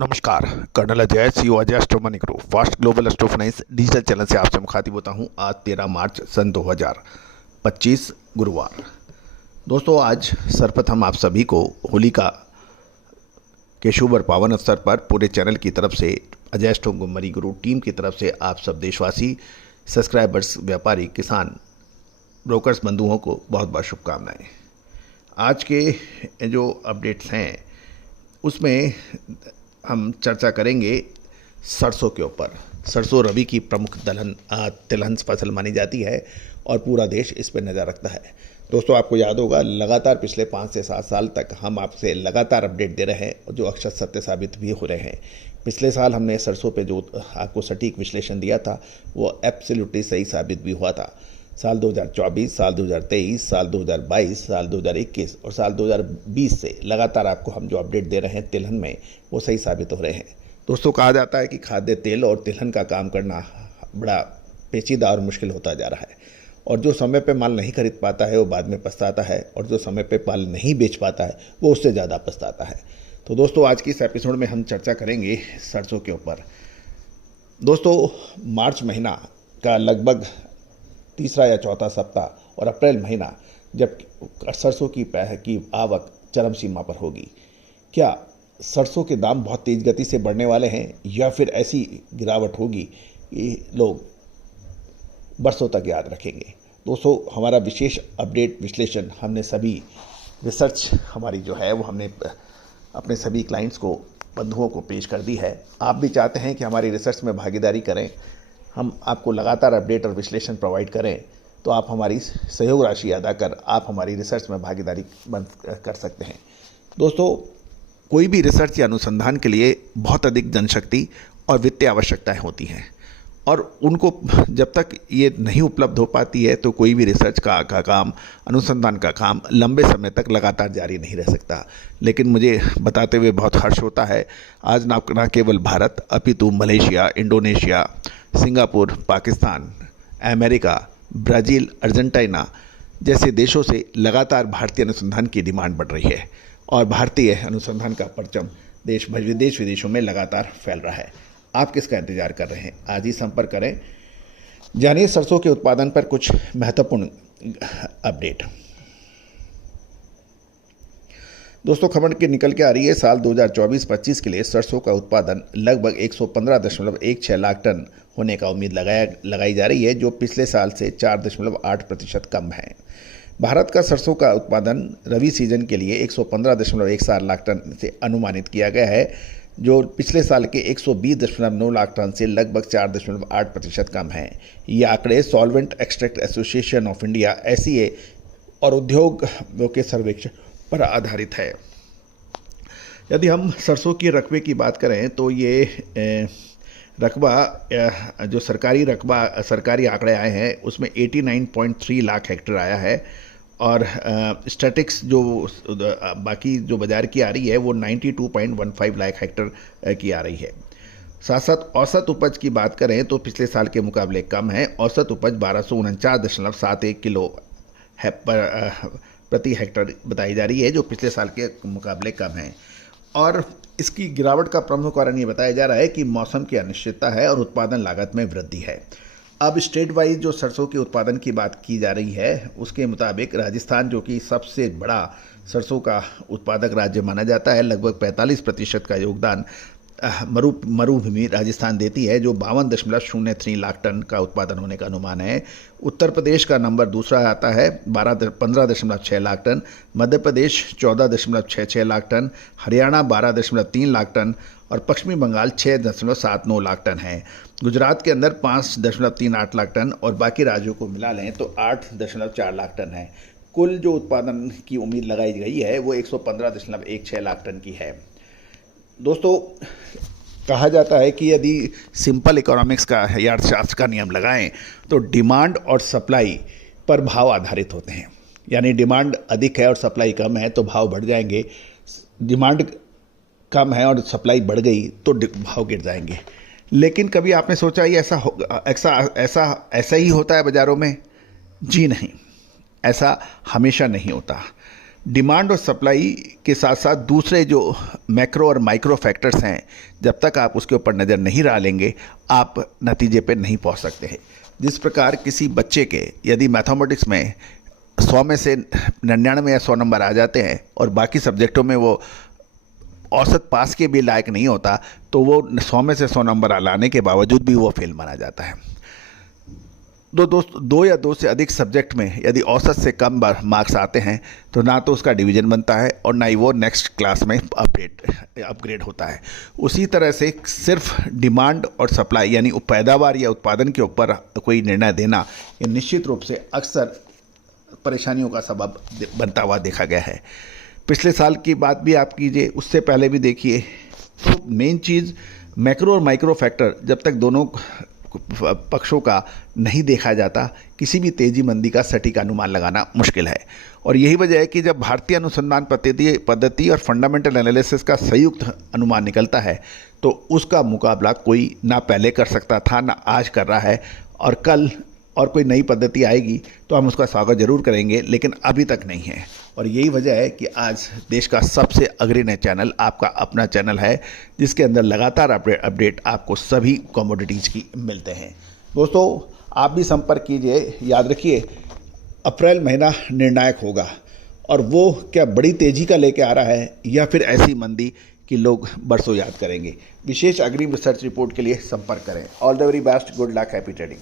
नमस्कार। Colonel Ajay CO Ajay astro money group fast global astro finance digital channel से आपसे मुखातिब होता हूं। आज 13 मार्च सन 2025 गुरुवार। दोस्तों, आज सर्वप्रथम आप सभी को होलिका के शुभ और पावन अवसर पर पूरे चैनल की तरफ से, Ajay astro money group team की तरफ से आप सब देशवासी, सब्सक्राइबर्स, व्यापारी, किसान, ब्रोकर्स बंधुओं को बहुत बहुत शुभकामनाएं। आज के जो अपडेट्स हैं उसमें हम चर्चा करेंगे सरसों के ऊपर। सरसों रबी की प्रमुख तिलहन फसल मानी जाती है और पूरा देश इस पर नज़र रखता है। दोस्तों, आपको याद होगा लगातार पिछले 5 से 7 साल तक हम आपसे लगातार अपडेट दे रहे हैं जो अक्षर सत्य साबित भी हो रहे हैं। पिछले साल हमने सरसों पे जो आपको सटीक विश्लेषण दिया था वो एब्सोल्युटली सही साबित भी हुआ था। साल 2024, साल 2023, साल 2022, साल 2021 और साल 2020 से लगातार आपको हम जो अपडेट दे रहे हैं तिलहन में वो सही साबित हो रहे हैं। दोस्तों, कहा जाता है कि खाद्य तेल और तिलहन का काम करना बड़ा पेचीदा और मुश्किल होता जा रहा है और जो समय पे माल नहीं खरीद पाता है वो बाद में पछताता है और जो समय पे माल नहीं बेच पाता है वो उससे ज़्यादा पछताता है। तो दोस्तों, आज की इस एपिसोड में हम चर्चा करेंगे सरसों के ऊपर। दोस्तों, मार्च महीना का लगभग तीसरा या चौथा सप्ताह और अप्रैल महीना जब सरसों की आवक चरम सीमा पर होगी, क्या सरसों के दाम बहुत तेज गति से बढ़ने वाले हैं या फिर ऐसी गिरावट होगी कि लोग बरसों तक याद रखेंगे? दोस्तों, हमारा विशेष अपडेट विश्लेषण हमने सभी रिसर्च हमारी जो है वो हमने अपने सभी क्लाइंट्स को, बंधुओं को पेश कर दी है। आप भी चाहते हैं कि हमारी रिसर्च में भागीदारी करें, हम आपको लगातार अपडेट और विश्लेषण प्रोवाइड करें, तो आप हमारी सहयोग राशि अदा कर आप हमारी रिसर्च में भागीदारी कर सकते हैं। दोस्तों, कोई भी रिसर्च या अनुसंधान के लिए बहुत अधिक जनशक्ति और वित्तीय आवश्यकताएं होती हैं और उनको जब तक ये नहीं उपलब्ध हो पाती है तो कोई भी रिसर्च का काम, अनुसंधान का काम लंबे समय तक लगातार जारी नहीं रह सकता। लेकिन मुझे बताते हुए बहुत हर्ष होता है, आज ना केवल भारत अपितु Malaysia, Indonesia, Singapore, Pakistan, America, Brazil, Argentina जैसे देशों से लगातार भारतीय अनुसंधान की डिमांड बढ़ रही है और भारतीय अनुसंधान का परचम देश विदेशों में लगातार फैल रहा है। आप किसका इंतजार कर रहे हैं? आज ही संपर्क करें। जानिए सरसों के उत्पादन पर कुछ महत्वपूर्ण अपडेट। दोस्तों, खबर के निकल के आ रही है साल 2024-25 के लिए सरसों का उत्पादन लगभग 115.16 लाख टन होने का उम्मीद लगाई जा रही है, जो पिछले साल से 4.8% कम है। भारत का सरसों का उत्पादन रबी सीजन के लिए 115.17 लाख टन से अनुमानित किया गया है, जो पिछले साल के 120.9 लाख टन से लगभग 4.8% कम है। ये आंकड़े solvent extract association of India (SEA) और उद्योगों के सर्वेक्षण पर आधारित है। यदि हम सरसों की रकबे की बात करें तो ये रकबा जो सरकारी आंकड़े आए हैं उसमें 89.3 लाख हेक्टेयर आया है और स्टैटिक्स जो बाकी जो बाज़ार की आ रही है वो 92.15 लाख हेक्टेयर की आ रही है। साथ साथ औसत उपज की बात करें तो पिछले साल के मुकाबले कम है। औसत उपज 1249.71 किलो है प्रति हेक्टेयर बताई जा रही है, जो पिछले साल के मुकाबले कम है। और इसकी गिरावट का प्रमुख कारण ये बताया जा रहा है कि मौसम की अनिश्चितता है और उत्पादन लागत में वृद्धि है। अब स्टेट वाइज जो सरसों के उत्पादन की बात की जा रही है उसके मुताबिक राजस्थान, जो कि सबसे बड़ा सरसों का उत्पादक राज्य माना जाता है, लगभग 45% का योगदान मरुभूमि राजस्थान देती है, जो 52.03 लाख टन का उत्पादन होने का अनुमान है। उत्तर प्रदेश का नंबर दूसरा आता है 15.6 lakh ton, Madhya Pradesh 14.66 lakh ton, Haryana 12.3 lakh ton और पश्चिमी बंगाल 6.79 लाख टन है। गुजरात के अंदर 5.38 लाख टन और बाकी राज्यों को मिला लें तो 8.4 लाख टन है। कुल जो उत्पादन की उम्मीद लगाई गई है वो 115.16 लाख टन की है। दोस्तों, कहा जाता है कि यदि सिंपल इकोनॉमिक्स का या अर्थशास्त्र का नियम लगाएं तो डिमांड और सप्लाई पर भाव आधारित होते हैं। यानी डिमांड अधिक है और सप्लाई कम है तो भाव बढ़ जाएंगे, डिमांड कम है और सप्लाई बढ़ गई तो भाव गिर जाएंगे। लेकिन कभी आपने सोचा ये ऐसा ही होता है बाज़ारों में? जी नहीं, ऐसा हमेशा नहीं होता। डिमांड और सप्लाई के साथ साथ दूसरे जो मैक्रो और माइक्रो फैक्टर्स हैं, जब तक आप उसके ऊपर नज़र नहीं डालेंगे आप नतीजे पे नहीं पहुंच सकते हैं। जिस प्रकार किसी बच्चे के यदि मैथमेटिक्स में 100 में से 99 या 100 नंबर आ जाते हैं और बाकी सब्जेक्टों में वो औसत पास के भी लायक नहीं होता, तो वो 100 में से 100 नंबर लाने के बावजूद भी वो फेल माना जाता है। दो या दो से अधिक सब्जेक्ट में यदि औसत से कम मार्क्स आते हैं तो ना तो उसका डिवीज़न बनता है और ना ही वो नेक्स्ट क्लास में अपग्रेड होता है। उसी तरह से सिर्फ डिमांड और सप्लाई यानी पैदावार या उत्पादन के ऊपर कोई निर्णय देना ये निश्चित रूप से अक्सर परेशानियों का सबब बनता हुआ देखा गया है। पिछले साल की बात भी आप कीजिए, उससे पहले भी देखिए, तो मेन चीज़ मैक्रो और माइक्रो फैक्टर जब तक दोनों पक्षों का नहीं देखा जाता, किसी भी तेजी मंदी का सटीक अनुमान लगाना मुश्किल है। और यही वजह है कि जब भारतीय अनुसंधान पद्धति और फंडामेंटल एनालिसिस का संयुक्त अनुमान निकलता है तो उसका मुकाबला कोई ना पहले कर सकता था ना आज कर रहा है, और कल और कोई नई पद्धति आएगी तो हम उसका स्वागत जरूर करेंगे, लेकिन अभी तक नहीं है। और यही वजह है कि आज देश का सबसे अग्रणी चैनल आपका अपना चैनल है, जिसके अंदर लगातार अपडेट आपको सभी कमोडिटीज़ की मिलते हैं। दोस्तों, आप भी संपर्क कीजिए। याद रखिए, अप्रैल महीना निर्णायक होगा, और वो क्या बड़ी तेज़ी का लेके आ रहा है या फिर ऐसी मंदी कि लोग बरसों याद करेंगे। विशेष अग्रिम रिसर्च रिपोर्ट के लिए संपर्क करें। All the very best, good luck, happy trading.